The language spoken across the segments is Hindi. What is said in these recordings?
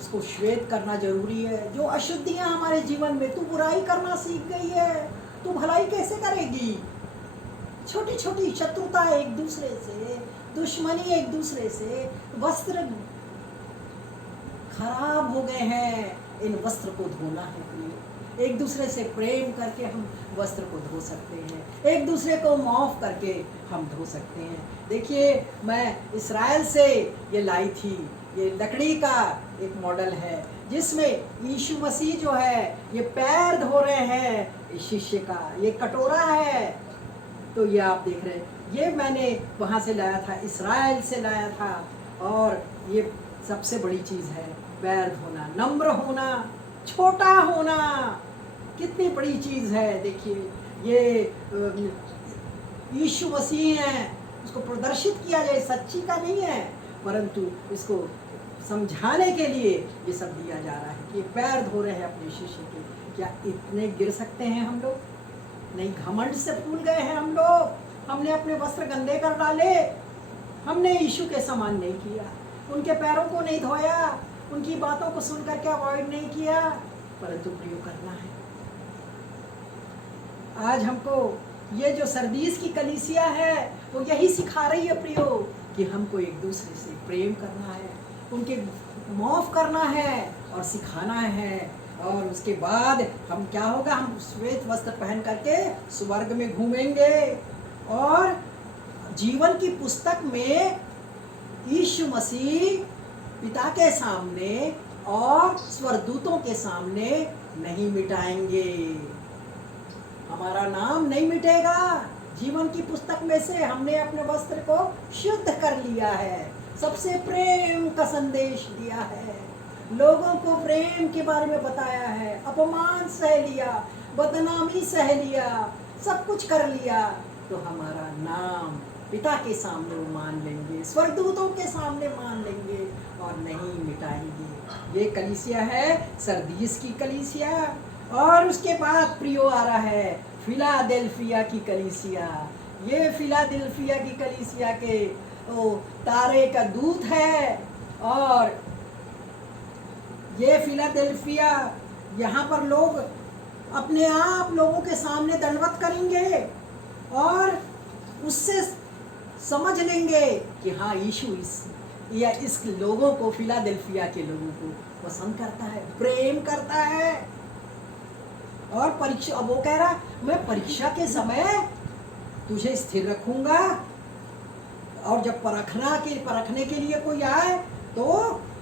उसको श्वेत करना जरूरी है। जो अशुद्धियां हमारे जीवन में, तू बुराई करना सीख गई है, तू भलाई कैसे करेगी? छोटी छोटी शत्रुता एक दूसरे से, दुश्मनी एक दूसरे से, वस्त्र खराब हो गए हैं, इन वस्त्र को धोना है प्रिय। एक दूसरे से प्रेम करके हम वस्त्र को धो सकते हैं, एक दूसरे को माफ करके हम धो सकते हैं। देखिए, मैं इस्राएल से ये लाई थी, ये लकड़ी का एक मॉडल है जिसमें यीशु मसीह जो है ये पैर धो रहे हैं इस शिष्य का। ये कटोरा है, तो ये आप देख रहे हैं, ये मैंने वहाँ से लाया था, इस्राएल से लाया था। और ये सबसे बड़ी चीज़ है पैर धोना, नम्र होना, छोटा होना, कितनी बड़ी चीज़ है। देखिए, ये यीशु मसीह हैं, उसको प्रदर्शित किया जाए, सच्ची का नहीं है, परंतु इसको समझाने के लिए ये सब दिया जा रहा है कि पैर धो रहे हैं अपने शिष्य के। क्या इतने गिर सकते हैं हम लोग? नहीं, घमंड से फूल गए हैं हम लोग। हमने अपने वस्त्र गंदे कर डाले, हमने यीशु के समान नहीं किया, उनके पैरों को नहीं धोया, उनकी बातों को सुन करके अवॉइड नहीं किया, परंतु प्रयोग करना है। आज हमको ये जो सरदीस की कलीसिया है वो यही सिखा रही है प्रियो, कि हमको एक दूसरे से प्रेम करना है, उनके माफ करना है और सिखाना है। और उसके बाद हम क्या होगा, हम श्वेत वस्त्र पहन करके स्वर्ग में घूमेंगे और जीवन की पुस्तक में यीशु मसीह पिता के सामने और स्वर्गदूतों के सामने नहीं मिटाएंगे। हमारा नाम नहीं मिटेगा जीवन की पुस्तक में से। हमने अपने वस्त्र को शुद्ध कर लिया है, सबसे प्रेम का संदेश दिया है, लोगों को प्रेम के बारे में बताया है, अपमान सह लिया, बदनामी सह लिया, सब कुछ कर लिया, तो हमारा नाम पिता के सामने वो मान लेंगे, स्वर्गदूतों के सामने मान लेंगे और नहीं मिटाएंगे। ये कलीसिया है सरदीस की कलीसिया। और उसके बाद प्रियो आ रहा है फिलाडेल्फिया की कलीसिया। ये फिलाडेल्फिया की कलीसिया के तारे का दूत है। और ये फिलाडेल्फिया, यहाँ पर लोग अपने आप लोगों के सामने दंडवत करेंगे और उससे समझ लेंगे कि हाँ, यीशु इस लोगों को, फिलाडेल्फिया के लोगों को पसंद करता है, प्रेम करता है। और परीक्षा, अब वो कह रहा, मैं परीक्षा के समय तुझे स्थिर रखूंगा, और जब परखने के लिए कोई आए तो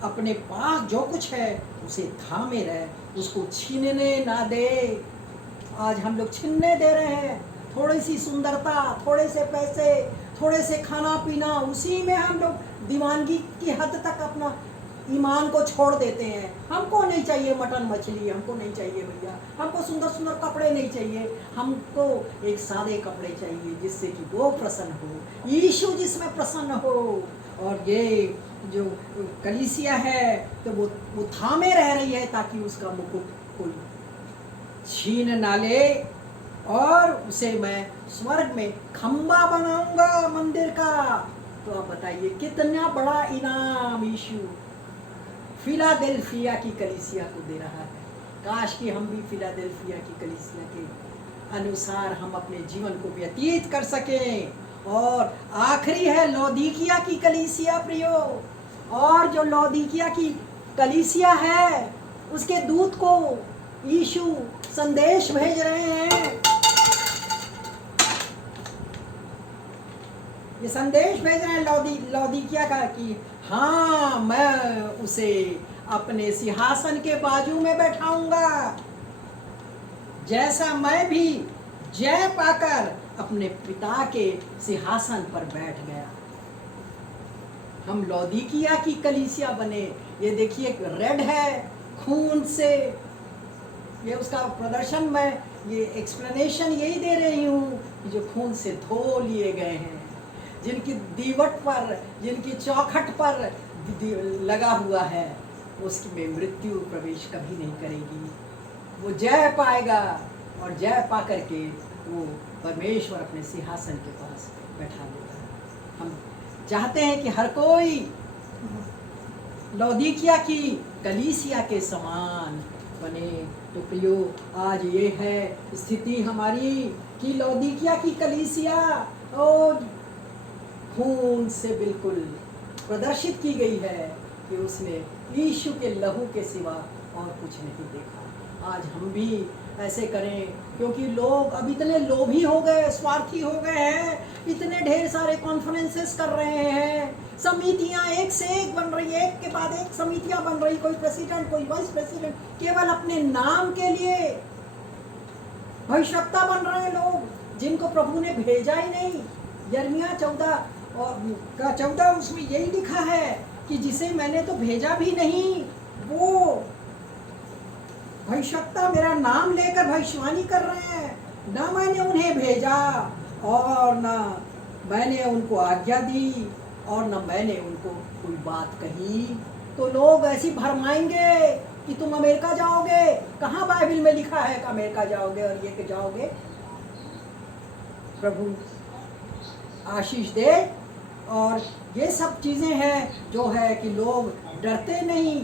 अपने पास जो कुछ है उसे थामे रहे, उसको छीनने ना दे। आज हम लोग छीनने दे रहे हैं, थोड़ी सी सुंदरता, थोड़े से पैसे, थोड़े से खाना पीना, उसी में हम लोग दीवानगी की हद तक अपना ईमान को छोड़ देते हैं। हमको नहीं चाहिए मटन मछली, हमको नहीं चाहिए भैया, हमको सुंदर सुंदर कपड़े नहीं चाहिए, हमको एक सादे कपड़े चाहिए जिससे कि वो प्रसन्न हो, यीशु जिसमें प्रसन्न हो। और ये जो कलीसिया है तो वो थामे रह रही है ताकि उसका मुकुट कोई छीन ना ले। और उसे मैं स्वर्ग में खंबा बनाऊंगा मंदिर का। तो आप बताइए कितना बड़ा इनाम यीशु फिलाडेल्फिया की कलीसिया को दे रहा है। काश कि हम भी फिलाडेल्फिया की कलीसिया के अनुसार हम अपने जीवन को व्यतीत कर सकें। और आखिरी है लौदीकिया की कलीसिया प्रियो। और जो लौदीकिया की कलीसिया है उसके दूत को यीशु संदेश भेज रहे हैं, ये संदेश भेज रहे हैं लौदीकिया का कि हाँ, मैं उसे अपने सिंहासन के बाजू में बैठाऊंगा, जैसा मैं भी जय पाकर अपने पिता के सिंहासन पर बैठ गया। हम लौदीकिया की कलीसिया बने। ये देखिए रेड है खून से, ये उसका प्रदर्शन, मैं ये एक्सप्लेनेशन यही दे रही हूँ कि जो खून से धो लिए गए हैं, जिनकी दीवट पर, जिनकी चौखट पर लगा हुआ है, उसकी में मृत्यु प्रवेश कभी नहीं करेगी। वो जय पाएगा और जय पा करके वो परमेश्वर अपने सिंहासन के पास बैठा देगा। हम चाहते हैं कि हर कोई लौदीकिया की कलीसिया के समान बने। तो प्रियो, आज ये है स्थिति हमारी कि लौदीकिया की कलीसिया ओ खून से बिल्कुल प्रदर्शित की गई है कि उसने यीशु के लहू के सिवा और कुछ नहीं देखा। आज हम भी ऐसे करें, क्योंकि लोग अब इतने लोभी हो गए, स्वार्थी हो गए हैं, इतने ढेर सारे कॉन्फ्रेंसेस कर रहे हैं, समितियां एक से एक बन रही है, एक के बाद एक समितियां बन रही, कोई प्रेसिडेंट कोई वाइस प्रेसिडेंट, केवल अपने नाम के लिए भविष्यवक्ता बन रहे हैं लोग जिनको प्रभु ने भेजा ही नहीं। यिर्मयाह 14 उसमें यही लिखा है कि जिसे मैंने तो भेजा भी नहीं, वो भविष्यवक्ता मेरा नाम लेकर भविष्यवाणी कर रहे हैं। ना मैंने उन्हें भेजा और ना मैंने उनको आज्ञा दी और ना मैंने उनको कोई बात कही। तो लोग ऐसी भरमाएंगे कि तुम अमेरिका जाओगे, कहाँ बाइबल में लिखा है कि अमेरिका जाओगे और ये कि जाओगे। प्रभु आशीष दे। और ये सब चीज़ें हैं जो है कि लोग डरते नहीं,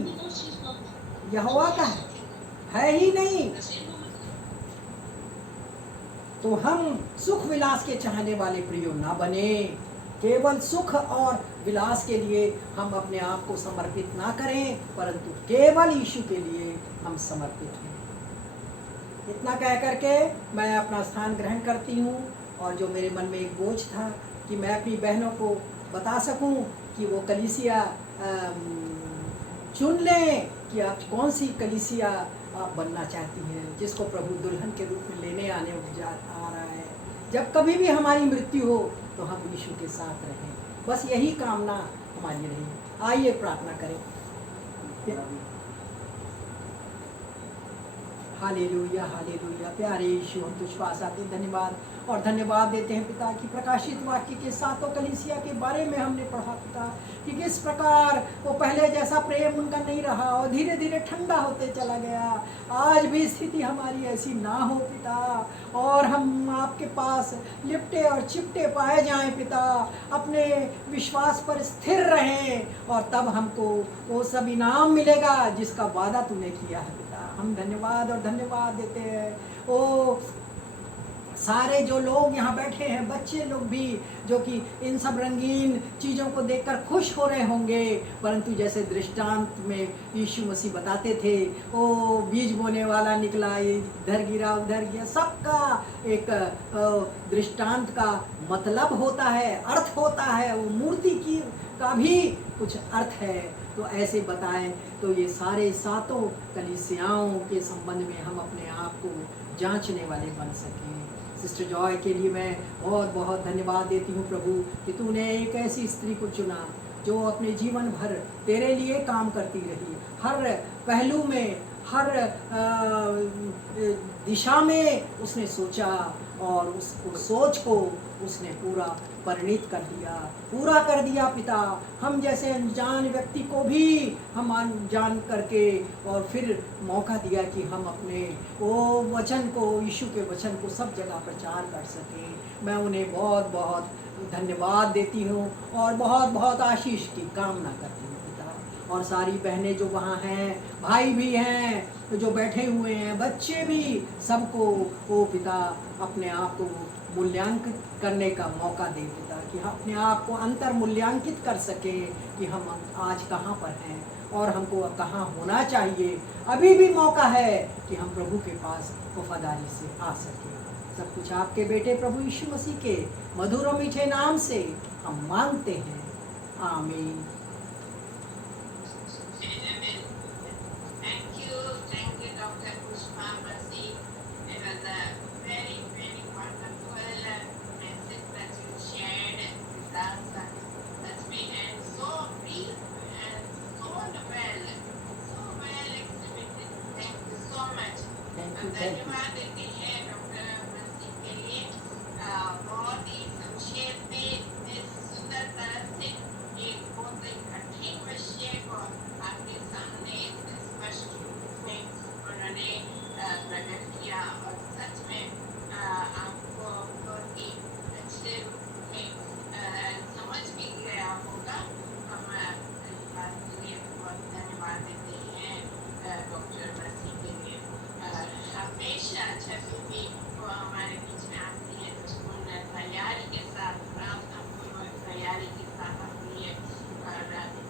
यहोवा का है ही नहीं। तो हम सुख विलास के चाहने वाले प्रियो ना बने। केवल सुख और विलास के लिए हम अपने आप को समर्पित ना करें, परंतु केवल यीशु के लिए हम समर्पित हैं। इतना कह करके मैं अपना स्थान ग्रहण करती हूँ। और जो मेरे मन में एक बोझ था कि मैं अपनी बहनों को बता सकूं कि वो कलीसिया चुन लें कि आप कौन सी कलीसिया आप बनना चाहती हैं, जिसको प्रभु दुल्हन के रूप में लेने आ रहा है। जब कभी भी हमारी मृत्यु हो तो हम यीशु के साथ रहें, बस यही कामना हमारी रही। आइए प्रार्थना करें। Hallelujah hallelujah. प्यारे यीशु, हम तुझ पास आते धन्यवाद और धन्यवाद देते हैं पिता कि प्रकाशित वाक्य के सातों कलीसिया के बारे में हमने पढ़ा पिता कि किस प्रकार वो पहले जैसा प्रेम उनका नहीं रहा और धीरे धीरे ठंडा होते चला गया। आज भी स्थिति हमारी ऐसी ना हो पिता, और हम आपके पास लिपटे और चिपटे पाए जाएं पिता, अपने विश्वास पर स्थिर रहें और तब हमको वो सब इनाम मिलेगा जिसका वादा तूने किया है पिता। हम धन्यवाद और धन्यवाद देते हैं। ओ सारे जो लोग यहाँ बैठे हैं, बच्चे लोग भी, जो कि इन सब रंगीन चीज़ों को देखकर खुश हो रहे होंगे, परंतु जैसे दृष्टांत में यीशु मसीह बताते थे, ओ बीज बोने वाला निकला, इधर गिरा उधर गिरा, सबका एक दृष्टांत का मतलब होता है, अर्थ होता है, वो मूर्ति की का भी कुछ अर्थ है। तो ऐसे बताएं तो ये सारे सातों कलीसियाओं के संबंध में हम अपने आप को जांचने वाले बन सकें। सिस्टर जॉय के लिए मैं बहुत बहुत धन्यवाद देती हूँ प्रभु कि तूने एक ऐसी स्त्री को चुना जो अपने जीवन भर तेरे लिए काम करती रही, हर पहलू में, हर दिशा में उसने सोचा और उसको सोच को उसने पूरा परिणित कर दिया, पूरा कर दिया पिता। हम जैसे अनजान व्यक्ति को भी हम जान करके और फिर मौका दिया कि हम अपने वो वचन को, यीशु के वचन को सब जगह प्रचार कर सकें। मैं उन्हें बहुत बहुत धन्यवाद देती हूँ और बहुत बहुत आशीष की कामना करती हूँ पिता। और सारी बहनें जो वहाँ हैं, भाई भी हैं जो बैठे हुए हैं, बच्चे भी, सबको वो पिता अपने आप को मूल्यांकित करने का मौका दे पिता, कि हम अपने आप को अंतर मूल्यांकित कर सकें कि हम आज कहाँ पर हैं और हमको कहाँ होना चाहिए। अभी भी मौका है कि हम प्रभु के पास वफादारी से आ सकें। सब कुछ आपके बेटे प्रभु यीशु मसीह के मधुर और मीठे नाम से हम मांगते हैं, आमीन। धन्यवाद देते हैं डॉक्टर मसीह के लिए। बहुत ही संक्षेप में इस सुंदर तरह से एक बहुत ही कठिन विषय को आपके सामने स्पष्ट रूप में उन्होंने प्रकट किया और सच में आपको बहुत ही अच्छे रूप में समझ भी गया होगा। हम इस बात के लिए बहुत जब भी वो हमारे बीच में आती है तो पूर्ण तैयारी के साथ, प्रार्थना पूर्वक तैयारी के साथ आती है और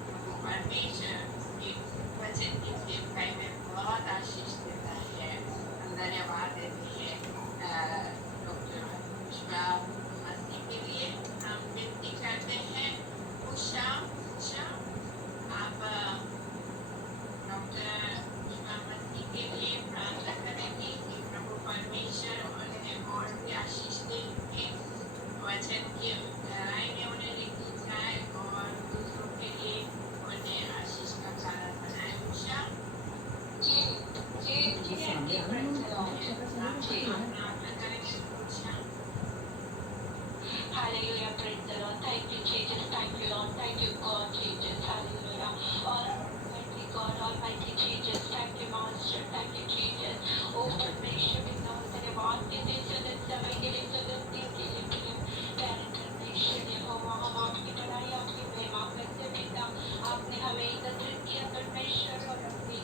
प्रभु परमेश्वर उसके वचन की सेवकाई में बहुत आशीष देता है। धन्यवाद देते हैं डॉक्टर पुष्पा मसीह के लिए। हम विनती करते हैं उषा आप डॉक्टर पुष्पा मसीह के लिए प्रार्थना करेंगे कि प्रभु परमेश्वर उन्हें और भी आशीष देंगे, वचन की गहराई में उन्हें लेके जाए और दूसरों के लिए उन्हें आशीष का कारण बनाए। उषा जी जी जी जी प्रार्थना करेंगे Usha. Hallelujah, praise the Lord. Thank you, Jesus. Thank you, Lord. Thank you, God, Jesus. Hallelujah. Almighty God, Almighty Jesus. Thank you, Master. Thank you, Jesus. Oh, परमेश्वर पिता, धन्यवाद देते हैं समय के लिए, दिन के लिए, प्यारे परमेश्वर यहोवा, हम आपकी बड़ाई, आपकी महिमा करते पिता। आपने हमें एकत्रित किया परमेश्वर और अपनी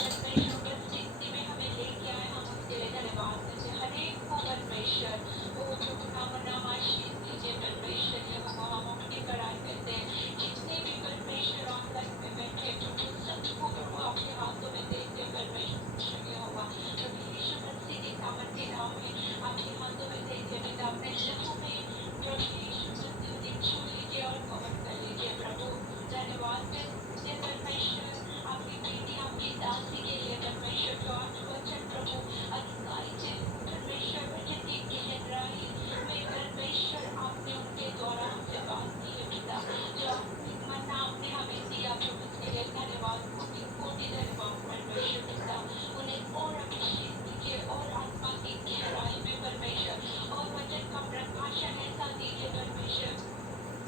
परमेश्वर उपस्थिति में हमें लेके आए, हम उसके लिए धन्यवाद देते हैं। हर एक को परमेश्वर ओ प्रभु नाम आशीष दीजिए परमेश्वर यहोवा, हम आपकी बड़ाई करते हैं। जितने भी परमेश्वर ऑनलाइन में बैठे प्रभु सबको प्रभु आपके हाथों में देते हैं परमेश्वर यहोवा। प्रभु यीशु मसीह के सामर्थ्य नाम में आपके हाथों में देते हैं पिता। अपने लहू में प्रभु यीशु मसीह उन्हें छू लीजिए और कवर कर लीजिए प्रभु। धन्यवाद करते परमेश्वर आपकी बेटी आपकी दासी के लिए परमेश्वर, जो आज वचन प्रभु अधिकारी से परमेश्वर वचन की गहराई में परमेश्वर आपने उनके द्वारा हमसे बात की है पिता। जो आत्मिक मन्ना आपने हमें दिया प्रभु, उसके लिए धन्यवाद, कोटि कोटि धन्यवाद परमेश्वर पिता। उन्हें और अभिषेक दीजिए और आत्मा की गहराई में परमेश्वर और वचन का प्रकाशन ऐसा दीजिए परमेश्वर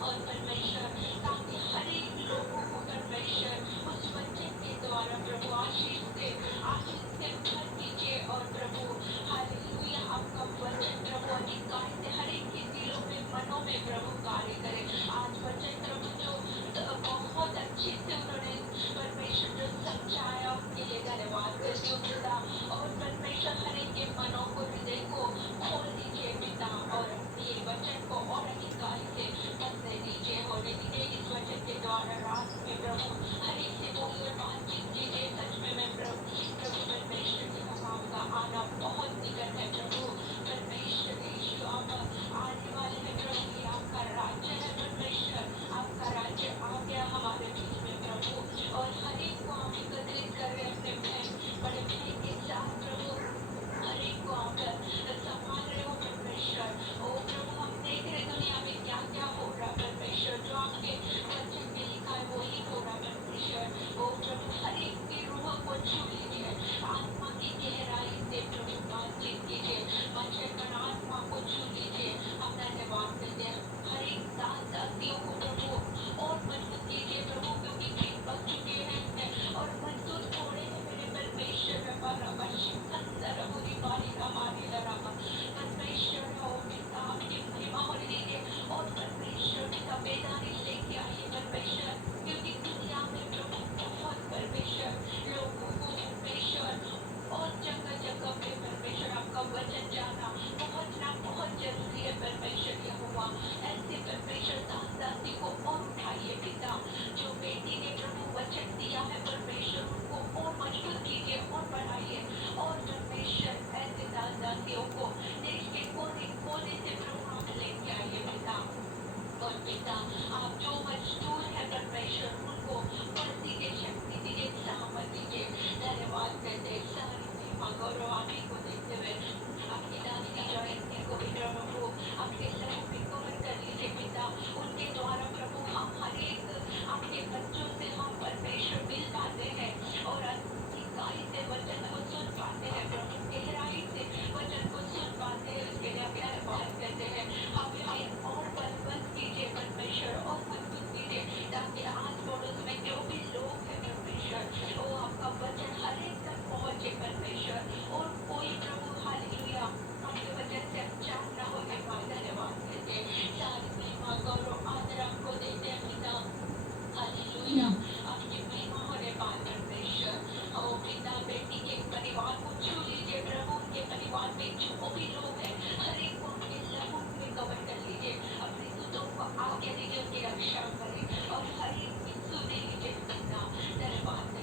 और परमेश्वर, ताकि हर एक लोगों को परमेश्वर उस वचन के द्वारा प्रभु आशीष से भर दीजिए और प्रभु हालेलुया आपका वचन प्रभु अधिकार से हर एक के दिलों में मनों में प्रभु कार्य करे। आज वचन प्रभु जो बहुत अच्छे से उन्होंने परमेश्वर जो समझाया उसके लिए धन्यवाद करती हूँ पिता। और परमेश्वर हर एक के मनों को, हृदय को खोल दीजिए पिता और ये वचन को और अधिकारी से बदले दीजिए, होने दीजिए इस वचन के द्वारा रात में प्रभु हर एक से बोलिए, बातचीत कीजिए। सच में मैं प्रभु परमेश्वर के नाम का आना बहुत निकट है प्रभु। परमेश्वर यीशु आप आने वाले हैं प्रभु, ये आपका राज्य है परमेश्वर, आपका राज्य आ गया हमारे बीच में प्रभु। और हर एक को आप एकत्रित कर रहे अपने बड़े भाई के साथ प्रभु, हर एक को आप संभाल रहे हो परमेश्वर। ओ प्रभु हम देख रहे दुनिया में क्या क्या हो रहा परमेश्वर, जो आपके वचन में लिखा है वही हो रहा परमेश्वर। ओ प्रभु हर एक की रूह को छू लीजिए, आत्मा की गहराई से प्रभु बातचीत कीजिए, वचन आत्मा को छू लीजिए। हम धन्यवाद करते हैं हर एक दास दासियों को प्रभु और मजबूत कीजिए प्रभु, क्योंकि ठीक पक चुके हैं और मजदूर थोड़े हैं मेरे परमेश्वर। अंदर बुरी बारी हमारी लड़ा परमेश्वर हो पिता, आपकी महिमा होने दीजिए और परमेश्वर पिता बेदारी लेके आइए परमेश्वर, क्योंकि दुनिया में प्रभु बहुत परमेश्वर लोगों को परमेश्वर और जगह जगह पे परमेश्वर आपका वचन जाना पहुंचना बहुत जरूरी है परमेश्वर यहोवा। ऐसे परमेश्वर दास दासी को जो भी लोग हैं हर एक को अपने लहू में कवर कर लीजिए, अपने दूतों को आगे दीजिए, उनकी रक्षा करें और हर एक की सुने लीजिए बिना डर